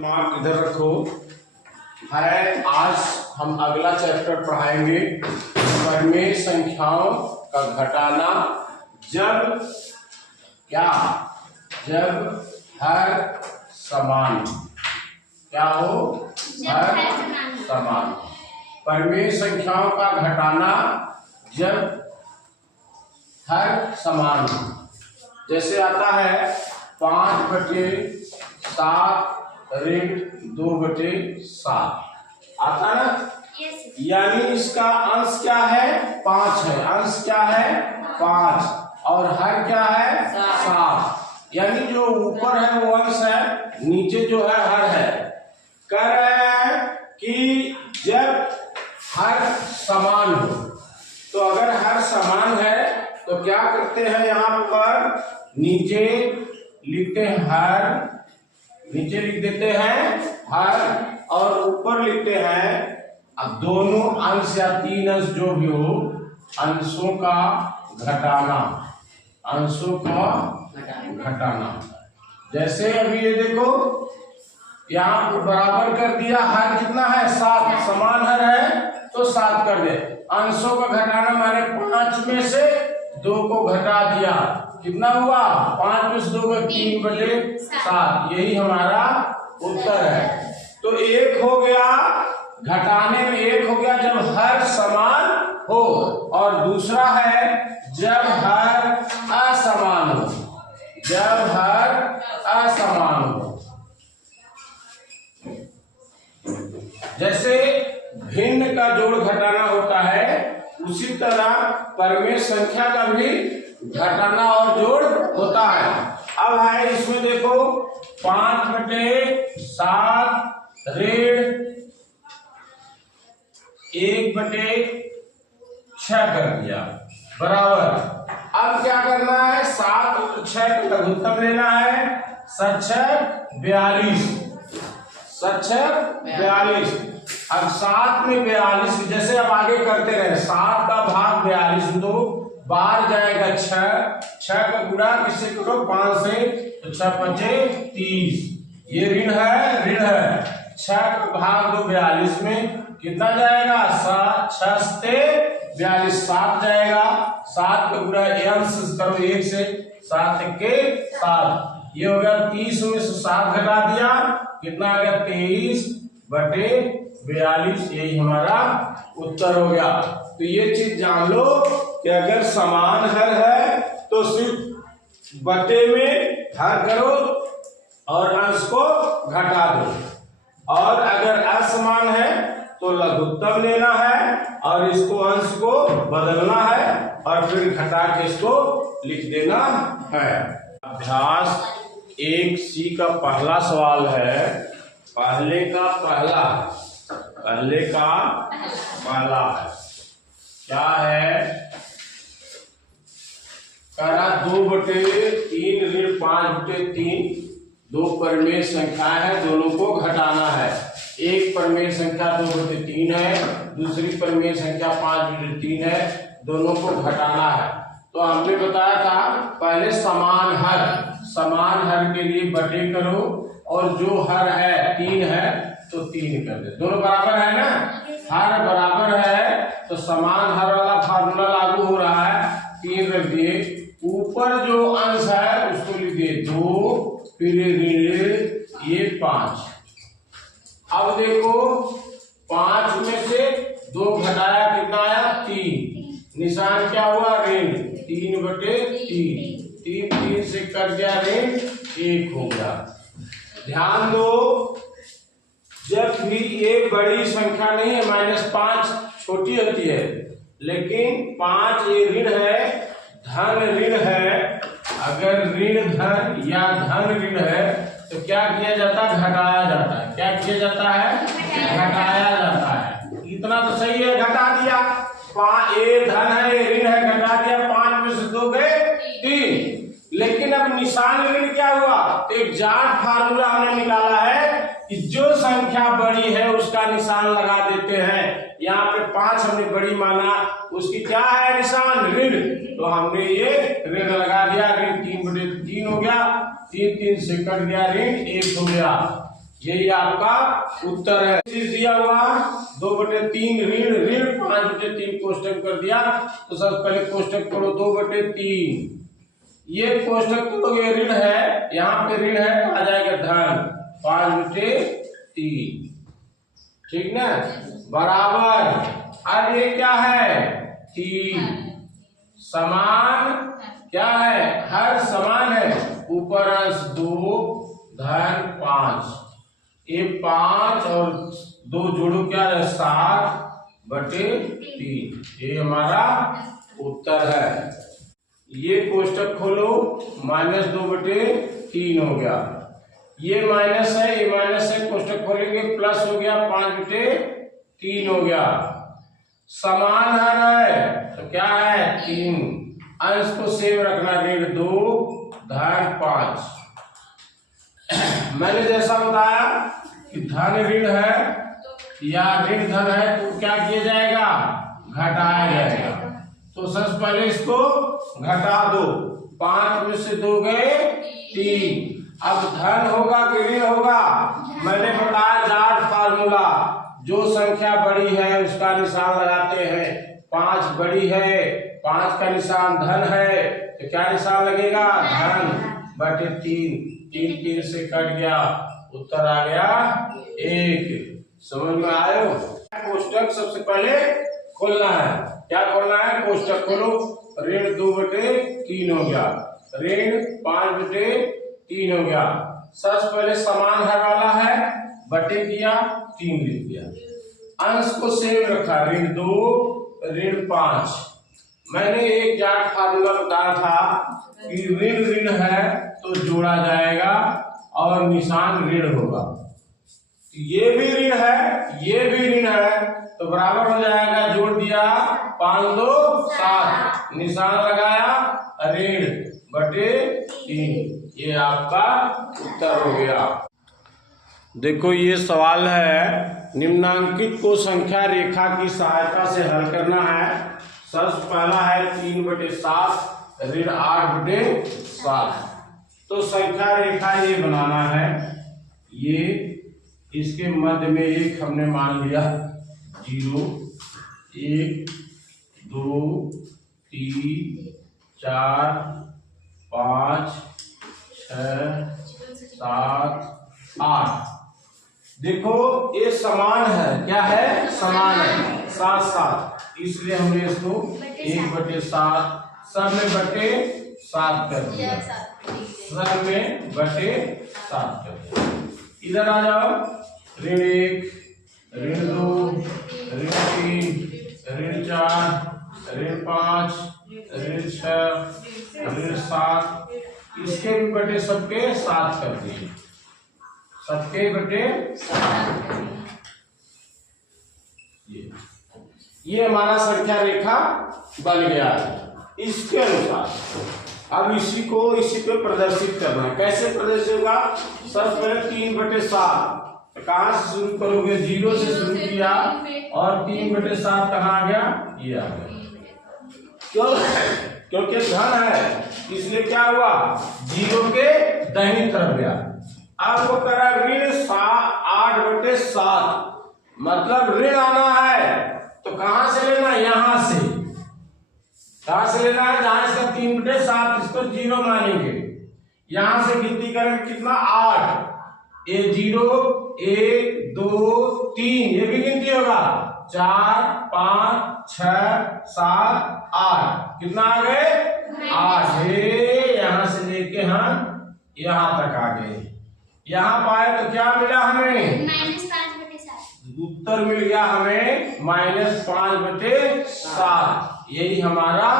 Mark इधर रखो है। आज हम अगला चैप्टर पढ़ाएंगे परिमेय संख्याओं का घटाना जब हर समान क्या हो, हर समान। परिमेय संख्याओं का घटाना जब हर समान हो। जैसे आता है 5/7 ऋण 2/7 आता ना। यानी इसका अंश क्या है, 5 है। अंश क्या है, 5 और हर क्या है, 7। यानी जो ऊपर है वो अंश है, नीचे जो है हर है। कह रहे हैं कि जब हर समान हो, तो अगर हर समान है तो क्या करते हैं, यहाँ पर नीचे लिखते हैं हर, नीचे लिख देते हैं हर और ऊपर लिखते हैं अब दोनों अंश या 3 अंश जो भी हो, अंशों का घटाना, अंशों का घटाना। जैसे अभी ये देखो यहाँ पर बराबर कर दिया, हर कितना है 7, समान हर है तो 7 कर दे। अंशों का घटाना माने 5 में से 2 को घटा दिया, कितना हुआ 5 में से 2 का 3/7। यही हमारा उत्तर है। तो एक हो गया घटाने में, एक हो गया जब हर समान हो, और दूसरा है जब हर असमान हो। जब हर असमान हो, जैसे भिन्न का जोड़ घटाना होता है, उसी तरह परिमेय संख्या का भी घटाना और जोड़ होता है। अब है इसमें देखो 5/7 ऋण 1/6 कर दिया बराबर। अब क्या करना है, 7 और 6 का लघुत्तम लेना है। 7×6 42, 7×6 42। अब 7 में 42, जैसे अब आगे करते रहे, 7 का भाग 42 दो बार जाएगा 6 का गुणा किससे करो 5 से, तो 6×5 = 30। ये ऋण है 6 का भाग दो 42 में कितना जाएगा 7, 6 से 42 7 जाएगा। 7 का गुणा अंश करो 1 से, 7 के 7। ये हो गया 30 में से 7 घटा दिया, कितना आ गया 23/42। यही हमारा उत्तर हो गया। तो ये चीज जान लो कि अगर समान हर है तो सिर्फ बटे में हर करो और अंश को घटा दो, और अगर असमान है तो लघुत्तम लेना है और इसको अंश को बदलना है और फिर घटा के इसको लिख देना है। अभ्यास 1C का पहला सवाल है, पहले का पहला है, क्या है, करा 2/3 ऋण 5/3 दो परिमेय संख्या है, दोनों को घटाना है। एक परिमेय संख्या 2/3 है, दूसरी परिमेय संख्या 5/3 है, दोनों को घटाना है। तो हमने बताया था पहले समान हर के लिए बटे करो, और जो हर है 3 है तो 3 कर दे। दोनों बराबर है ना, हर बराबर है तो समान हर वाला फार्मूला लागू हो रहा है। 3 रख दिए, ऊपर जो अंश है उसको लिख दिए 2, फिर ये 5। अब देखो 5 में से 2 घटाया कितना आया 3, निशान क्या हुआ ऋण 3/3। 3 से कट गया ऋण 1 हो गया। ध्यान दो, जब भी ये बड़ी संख्या नहीं है, -5 छोटी होती है, लेकिन 5 ये ऋण है, धन ऋण है। अगर ऋण धन या धन ऋण है तो क्या किया जाता है, घटाया जाता है। क्या किया जाता है, घटाया जाता है। इतना तो सही है, घटा दिया। 5 ये धन है, ये ऋण है, घटा दिया, 5 में से 2 गए 3। लेकिन अब निशान ऋण क्या हुआ, एक जाट फार्मूला हमने निकाला है कि जो संख्या बड़ी है उसका निशान लगा देते हैं। यहाँ पे 5 हमने बड़ी माना, उसकी क्या है निशान ऋण, तो हमने ये ऋण लगा दिया। ऋण 3/3 हो गया, 3 से कट गया ऋण 1 हो गया। यही आपका उत्तर है। चीज दिया हुआ 2/3 ऋण 5/3 कोष्टक कर दिया। तो सबसे पहले कोष्टक करो 2/3, ये कोष्टक करोगे ऋण है, यहाँ पे ऋण है तो आ जाएगा धन 5/3, ठीक ना, बराबर। अब ये क्या है 3, समान क्या है, हर समान है, ऊपर अंश 2 धन 5, ये 5 और 2 जोड़ो क्या है 7/3, ये हमारा उत्तर है। ये कोष्टक खोलो -2/3 हो गया, ये माइनस है ये माइनस है, कोष्टक खोलेंगे प्लस हो गया 5/3 हो गया, समान हर है तो क्या है 3, अंश को सेम रखना, ऋण 2 धन 5। मैंने जैसा बताया कि धन ऋण है या ऋण धन है तो क्या किया जाएगा, घटाया जाएगा। तो सबसे पहले इसको घटा दो, 5 में से 2 गए 3, अब धन होगा कि ऋण होगा, मैंने बताया जाट फार्मूला, जो संख्या बड़ी है उसका निशान लगाते हैं, 5 बड़ी है 5 का निशान धन है तो क्या निशान लगेगा, धन/3, 3 से कट गया, उत्तर आ गया 1। समझ में आयो। कोष्टक सबसे पहले खोलना है, क्या खोलना है, कोष्टक खोलो, ऋण 2/3 हो गया, ऋण 5/3 हो गया। सबसे पहले समान हर वाला है, बटे किया 3 लिख दिया, अंश को सेम रखा, ऋण 2 ऋण 5। मैंने एक जाट फार्मूला बताया था कि ऋण ऋण है तो जोड़ा जाएगा और निशान ऋण होगा, ये भी ऋण है ये भी ऋण है तो बराबर हो जाएगा, जोड़ दिया 5 2 7, निशान लगाया ऋण/3, ये आपका उत्तर हो गया। देखो ये सवाल है, निम्नांकित को संख्या रेखा की सहायता से हल करना है। सबसे पहला है 3/7 ऋण 8/7, तो संख्या रेखा ये बनाना है, ये इसके मध्य में एक हमने मान लिया 0 1 2 3 4 5 6 7 8। देखो ये समान है, क्या है, समान है 7, इसलिए हमने इसको 1/7 सब में /7 कर दिया, सब में /7 कर दिया। इधर आ जाओ, ऋण 1 ऋण 2 ऋण 3 ऋण 4 ऋण 5 ऋण 6 ऋण 7, इसके भी बटे सबके 7 कर दिए, सबके बटे 7। ये हमारा संख्या रेखा बन गया है। इसके अनुसार अब इसी पे प्रदर्शित करना है। कैसे प्रदर्शित होगा, सबसे पहले 3/7, कहां से शुरू करोगे, 0 से शुरू किया और 3/7 कहाँ आ गया, ये आ गया, क्योंकि धन है इसलिए क्या हुआ, 0 के दाहिनी तरफ गया। अब वो करा ऋण 8/7, मतलब ऋण आना है तो कहां से लेना, यहां से, कहां से लेना है, जहां इसका 3/7, इसको 0 मानेंगे, यहां से गिनती करेंगे कितना 8, ये 0 1 2 3, ये भी गिनती होगा 4 5 6 7 8, कितना आ गए 8, यहां से लेके हम यहां तक आ गए। यहां पाए तो क्या मिला हमें, उत्तर मिल गया हमें -5/7, यही हमारा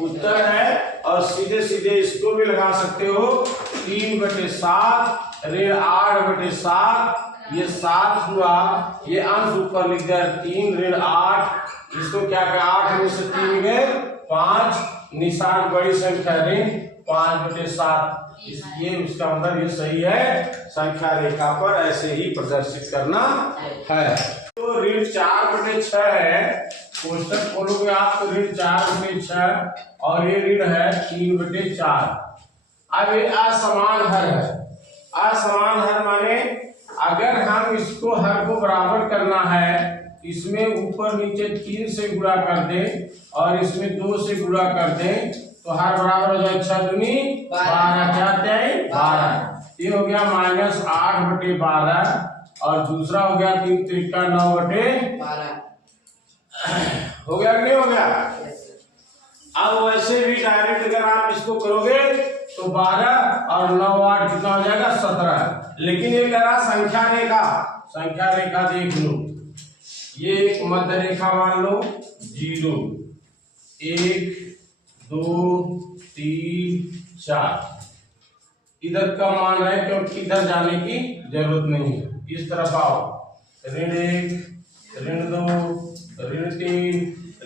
उत्तर है। और सीधे सीधे इसको भी लगा सकते हो, 3/7 ऋण 8/7, ये 7 हुआ, ये अंश ऊपर लिख दिया 3 ऋण 8, इसको क्या कहा, 8 में से 3 गए 5, निशान बड़ी संख्या ऋण 5/7, इसलिए उसका मतलब ये सही है, संख्या रेखा पर ऐसे ही प्रदर्शित करना है। तो ऋण 4/6 है, कोष्टक खोलोगे आप तो ऋण 4/6 और ये ऋण है 3/4। अब ये असमान हर है, असमान हर माने अगर हम इसको हर को बराबर करना है, इसमें ऊपर नीचे 3 से गुणा कर दें और इसमें 2 से गुणा कर दें तो हर बराबर हो जाए 6 दूनी 12, क्या है 12। ये हो गया -8/12 और दूसरा हो गया 3 त्रिका 9/12 हो गया कि नहीं हो गया। अब वैसे भी डायरेक्ट अगर आप इसको करोगे तो 12 और 9 8 कितना हो जाएगा 17। लेकिन ये करा संख्या रेखा देख लो, ये एक मध्य रेखा मान लो 0 1 2 3 4 इधर का मान है क्योंकि इधर जाने की जरूरत नहीं है। इस तरफ आओ, ऋण 1 ऋण 2 ऋण 3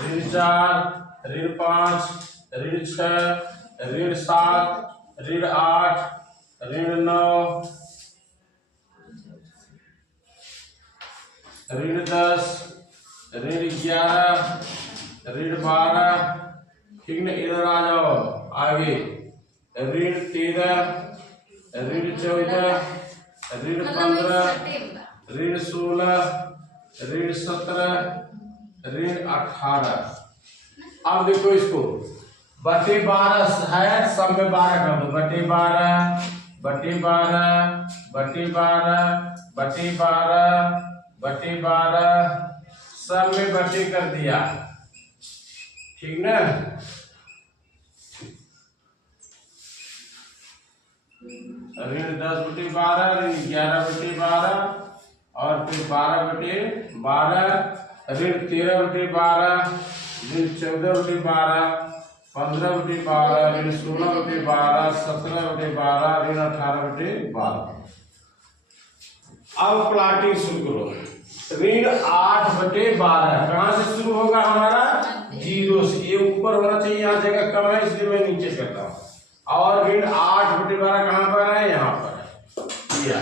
ऋण 4 ऋण 5 ऋण 6 ऋण 7 ऋण 8 ऋण 9 ऋण 10 ऋण 11 ऋण 12, ठीक ना। इधर आ जाओ आगे, ऋण 13 ऋण 14 ऋण 15 ऋण 16 ऋण 17 ऋण 18। अब देखो इसको बटे 12 है, सब में 12 कर दो, बटे 12 बटे 12 बटे 12 बटे 12 बटे 12 सब में बटे कर दिया, ठीक ना। ऋण 10/12 ऋण 11/12 और फिर 12/12 ऋण 13/12 ऋण 14/12 15/12 ऋण 16/12 17/12 ऋण 18/12। अब प्लाटिंग शुरू करो। ऋण 8/12 कहाँ से शुरू होगा हमारा 0 से, ये ऊपर होना चाहिए, यहाँ जगह कम है इसलिए मैं नीचे करता हूँ। और ऋण 8/12 कहाँ पर है, यहाँ पर है।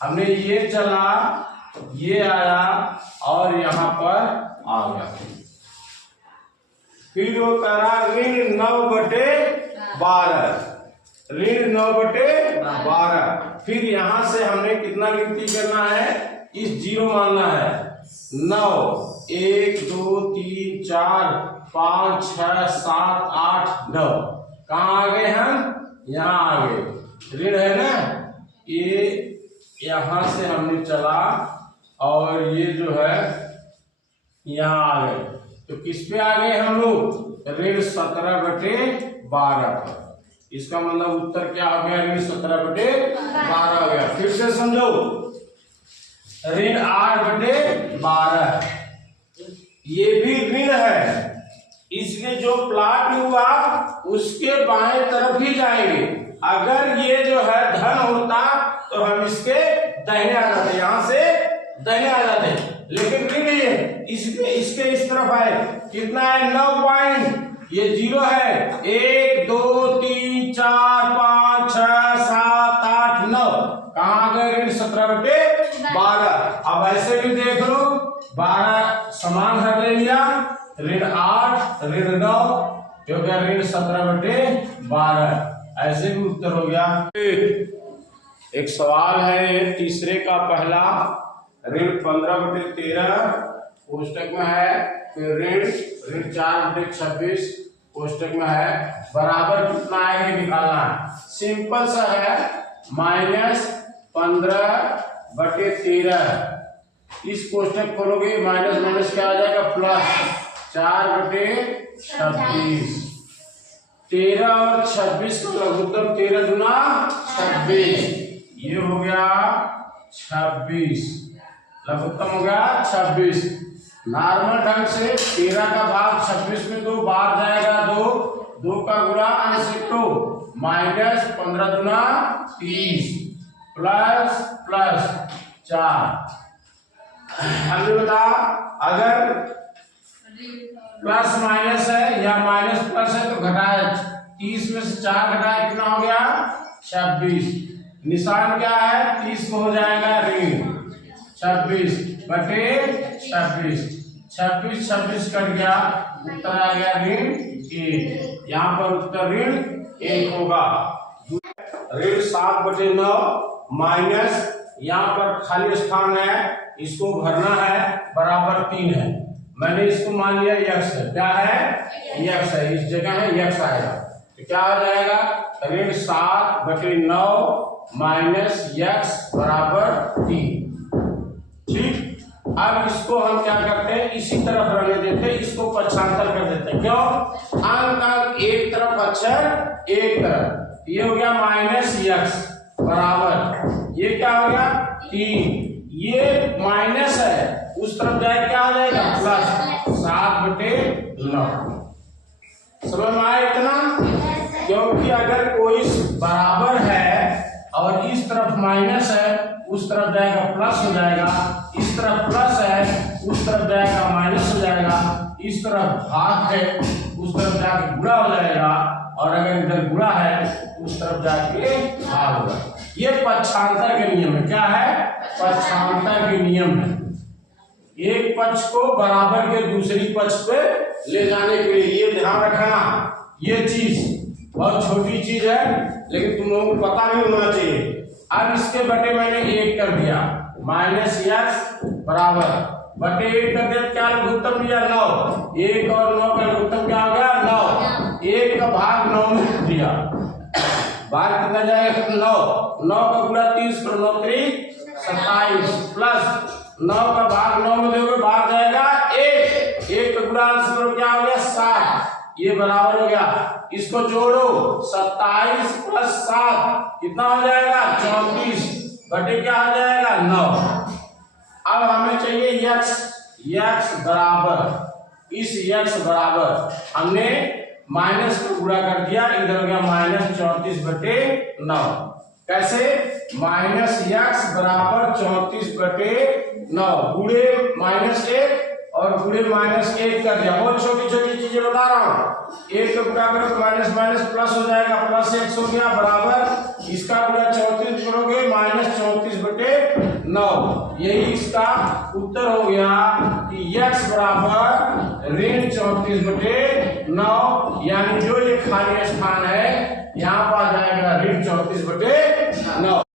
हमने ये चला, ये आया और यहाँ पर आ गया। फिर वो करा ऋण 9/12 ऋण 9/12। फिर यहां से हमने कितना गिनती करना है, इस 0 मानना है 9 1 2 3 4 5 6 7 8 9। कहाँ आ गए हम, यहाँ आ गए। ऋण है ना, ये यहां से हमने चला और ये जो है यहाँ आ गए। तो किस पे आ गए हम लोग, ऋण 17/12 पर। इसका मतलब उत्तर क्या हो गया, ऋण 17/12 हो गया। फिर से समझो, ऋण 8/12 ये भी ऋण है, इसलिए जो प्लाट हुआ उसके बाएं तरफ ही जाएंगे। अगर ये जो है धन होता तो हम इसके दाहिने आ जाते, यहां से दाहिने आ जाते, लेकिन ऋण ये इसके इस तरफ आए। कितना है 9 पॉइंट, ये 0 है। 1 2 3 4 5 6 7 8 9 कहाँ आ गए, ऋण 17/12। अब ऐसे भी देख लो, 12 समान हर ले लिया, ऋण 8 ऋण 9 जो गया ऋण 17/12। ऐसे भी उत्तर हो गया। एक सवाल है तीसरे का पहला, ऋण 15/13 कोष्टक में है, फिर ऋण 4/26 कोष्टक में है, बराबर कितना है ये निकालना है। सिंपल सा है, -15/13 इस कोष्टक खोलोगे, माइनस माइनस क्या आ जाएगा प्लस 4/26। 13 और 26 का लघुत्तम 13 गुना 26, ये हो गया 26, लघुत्तम हो गया 26। नॉर्मल ढंग से 13 का भाग 26 में 2 बाहर जाएगा, 2 का गुणा -15 गुना 30 प्लस 4। हमने बता अगर प्लस माइनस है या माइनस प्लस है तो घटाए, 30 में से 4 घटाए कितना हो गया 26। निशान क्या है, 30 को हो जाएगा ऋण 26/26, 26 कट गया, उत्तर आ गया ऋण 1। यहाँ पर उत्तर ऋण 1 होगा। ऋण 7/9 माइनस यहाँ पर खाली स्थान है, इसको भरना है, बराबर 3 है। मैंने इसको मान लिया x है। क्या है? x है। इस जगह है x आएगा तो क्या हो जाएगा? ऋण 7/9 माइनस x बराबर 3। ठीक, अब इसको हम क्या करते हैं, इसी तरफ रहने देते हैं, इसको पक्षांतर कर देते हैं। क्यों? अंक एक तरफ, अक्षर एक तरफ। ये हो गया माइनस x बराबर, ये क्या हो गया 3। ये माइनस है, उस तरफ जाए क्या आ जाएगा प्लस 7/9। समझ में आया इतना? क्योंकि अगर कोई बराबर है और इस तरफ माइनस है, उस तरफ जाएगा प्लस हो जाएगा, इस तरफ प्लस है, उस तरफ जाएगा माइनस हो जाएगा, इस तरफ भाग है, उस तरफ जाके गुणा हो जाएगा, और अगर इधर गुणा है उस तरफ जाके भाग होगा। ये पक्षांतर के नियम है। क्या है? पक्षांतर के नियम है। एक पक्ष को बराबर के दूसरी पक्ष पे ले जाने के लिए, ये ध्यान रखना। ये चीज बहुत छोटी चीज है, लेकिन तुम लोगों को पता नहीं होना चाहिए। अब इसके बटे मैंने 1 कर दिया, माइनस x बराबर बटे 1 कर दिया, क्या लघुत्तम दिया 9। 1 और 9 का लघुत्तम क्या हो गया 9। 1 का भाग 9 में दिया, भाग कितना जाएगा 9। 9 का गुणा 30 पर 9 3 27 प्लस 9 का भाग 9 में दोगे, भाग जाएगा 1। 1 का गुणा क्या हो गया 7। ये बराबर हो गया, इसको जोड़ो 27 प्लस 7 कितना हो जाएगा 34 बटे क्या हो जाएगा 9। अब हमें चाहिए x बराबर, इस x बराबर हमने माइनस को गुणा कर दिया, इधर हो गया माइनस 34/9। कैसे? माइनस x बराबर 34/9 गुणे -1 और गुणे -1 कर दिया। बहुत छोटी छोटी चीजें बता रहा हूँ। 1 का गुणा करो तो माइनस माइनस प्लस हो जाएगा, प्लस x हो गया बराबर, इसका गुणा 34 करोगे -34/9। यही इसका उत्तर हो गया कि x बराबर ऋण 34/9, यानी जो ये खाली स्थान है यहाँ पर आ जाएगा ऋण 34/9।